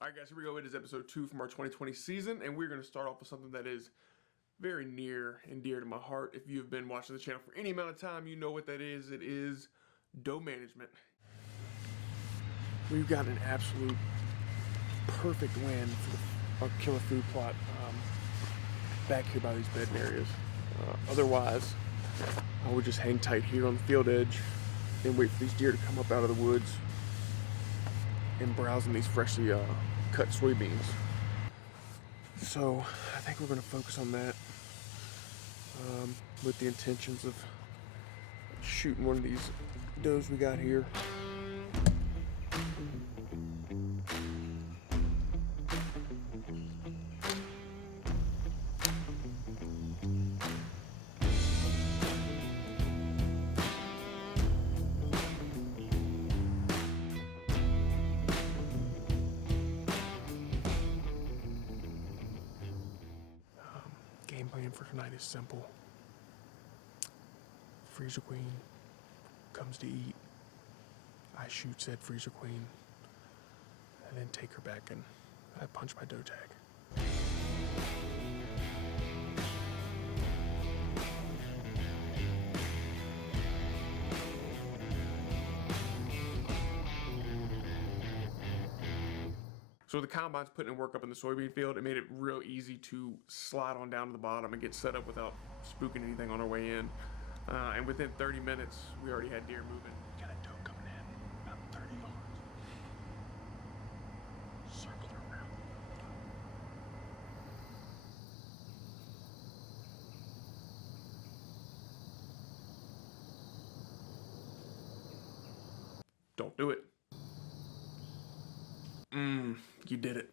Alright guys, here we go. It is episode 2 from our 2020 season, and we're going to start off with something that is very near and dear to my heart. If you've been watching the channel for any amount of time, you know what that is. It is doe management. We've got an absolute perfect win for our killer food plot back here by these bedding areas. Otherwise, I would just hang tight here on the field edge and wait for these deer to come up out of the woods and browsing these freshly cut soybeans. So I think we're going to focus on that with the intentions of shooting one of these does we got here. Game plan for tonight is simple. Freezer queen comes to eat. I shoot said freezer queen and then take her back and I punch my doe tag. So the combine's putting in work up in the soybean field. It made it real easy to slide on down to the bottom and get set up without spooking anything on our way in. And within 30 minutes, we already had deer moving. We got a doe coming in, about 30 yards. Circling around. Don't do it. You did it.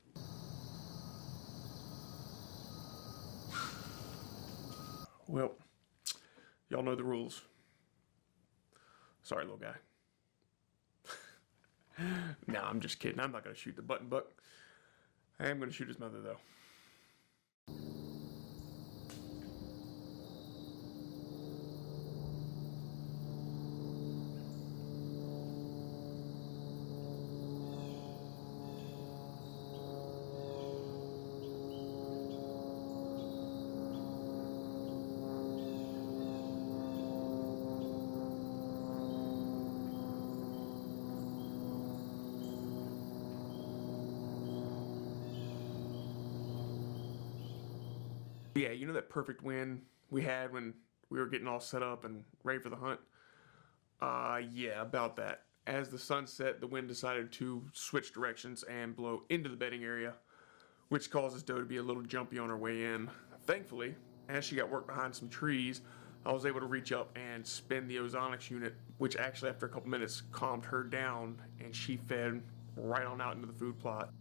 Well, y'all know the rules. Sorry, little guy. Nah, I'm just kidding. I'm not going to shoot the button buck. I am going to shoot his mother, though. Yeah, you know that perfect win we had when we were getting all set up and ready for the hunt? Yeah, about that. As the sun set, the wind decided to switch directions and blow into the bedding area, which causes doe to be a little jumpy on her way in. Thankfully, as she got worked behind some trees, I was able to reach up and spin the ozonics unit, which actually after a couple minutes calmed her down and she fed right on out into the food plot.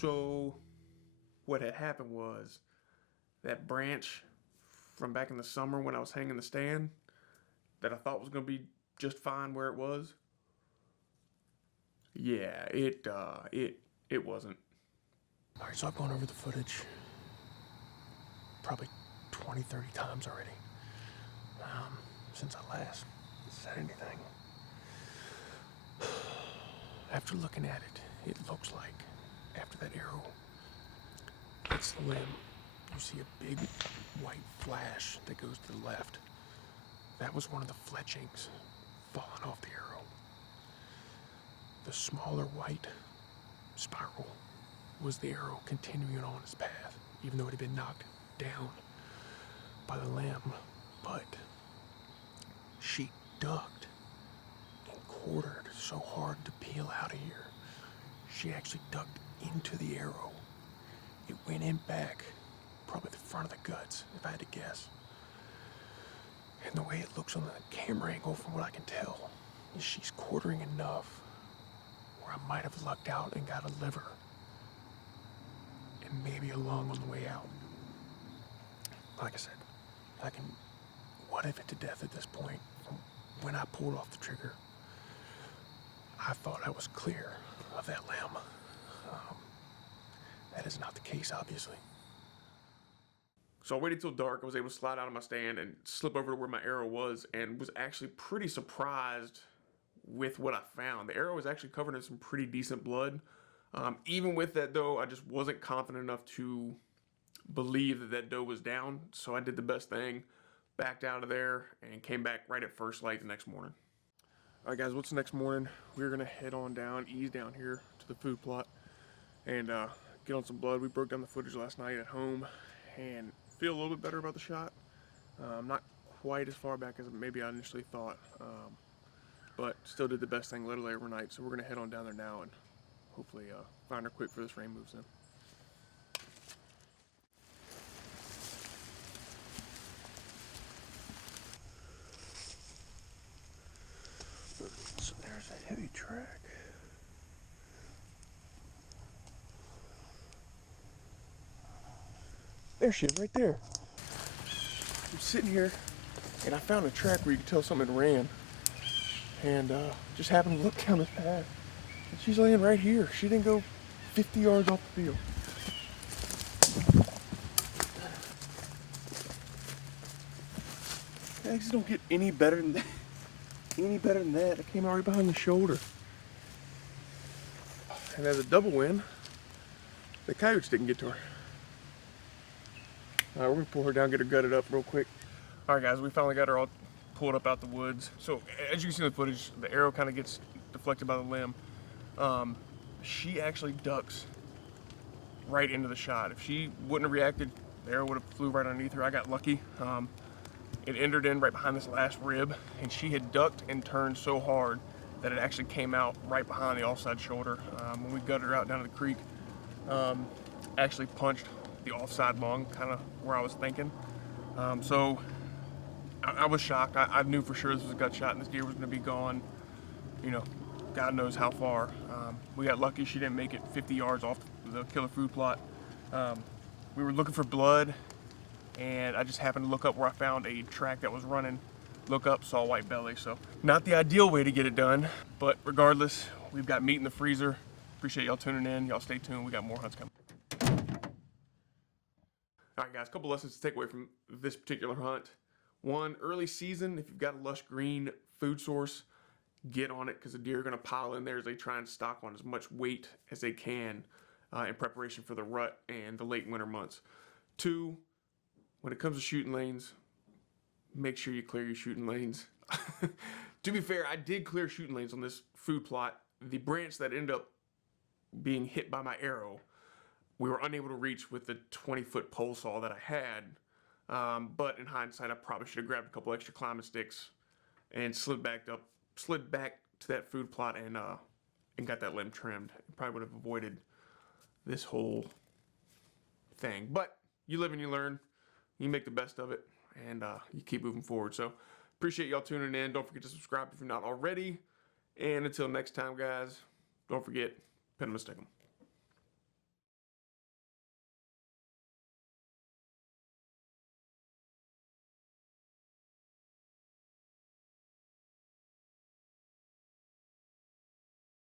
So what had happened was that branch from back in the summer when I was hanging the stand that I thought was going to be just fine where it was. Yeah, it wasn't. All right, so I've gone over the footage probably 20 20, 30 times already since I last said anything. After looking at it, it looks like after that arrow hits the limb, you see a big white flash that goes to the left. That was one of the fletchings falling off the arrow. The smaller white spiral was the arrow continuing on its path, even though it had been knocked down by the limb. But she ducked and quartered so hard to peel out of here. She actually ducked into the arrow. It went in back, probably the front of the guts, if I had to guess. And the way it looks on the camera angle, from what I can tell, is she's quartering enough where I might have lucked out and got a liver and maybe a lung on the way out. Like I said, I can what if it to death at this point. When I pulled off the trigger, I thought I was clear of that limb. That is not the case, obviously. So I waited till dark. I was able to slide out of my stand and slip over to where my arrow was, and was actually pretty surprised with what I found. The arrow was actually covered in some pretty decent blood. Even with that, though, I just wasn't confident enough to believe that that doe was down. So I did the best thing, backed out of there, and came back right at first light the next morning. All right, guys, what's the next morning? We're gonna head on down, ease down here to the food plot, and get on some blood. We broke down the footage last night at home, and feel a little bit better about the shot. Not quite as far back as maybe I initially thought, but still did the best thing, let it lay overnight. So we're gonna head on down there now and hopefully find her quick before this rain moves in. So there's a heavy track. There she is, right there. I'm sitting here, and I found a track where you could tell something had ran, and just happened to look down this path, and she's laying right here. She didn't go 50 yards off the field. Eggs don't get any better than that. Any better than that. It came out right behind the shoulder. And as a double win, the coyotes didn't get to her. We're gonna pull her down, get her gutted up real quick. All right, guys, we finally got her all pulled up out the woods. So as you can see in the footage, the arrow kind of gets deflected by the limb. She actually ducks right into the shot. If she wouldn't have reacted, the arrow would have flew right underneath her. I got lucky. It entered in right behind this last rib, and she had ducked and turned so hard that it actually came out right behind the offside shoulder. When we gutted her out down to the creek, actually punched the offside lung, kind of where I was thinking. So I was shocked. I knew for sure this was a gut shot and this deer was going to be gone, you know, God knows how far. We got lucky she didn't make it 50 yards off the killer food plot. We were looking for blood, and I just happened to look up where I found a track that was running. Look up, saw white belly. So not the ideal way to get it done, but regardless, we've got meat in the freezer. Appreciate y'all tuning in. Y'all stay tuned. We got more hunts coming. All right, guys, a couple lessons to take away from this particular hunt. One, early season, if you've got a lush green food source, get on it, because the deer are going to pile in there as they try and stock on as much weight as they can in preparation for the rut and the late winter months. Two, when it comes to shooting lanes, make sure you clear your shooting lanes. To be fair, I did clear shooting lanes on this food plot. The branch that ended up being hit by my arrow, we were unable to reach with the 20-foot pole saw that I had. But in hindsight, I probably should have grabbed a couple extra climbing sticks and slid back to that food plot and got that limb trimmed. It probably would have avoided this whole thing. But you live and you learn. You make the best of it, and you keep moving forward. So appreciate y'all tuning in. Don't forget to subscribe if you're not already. And until next time, guys, don't forget, pin 'em and stick 'em.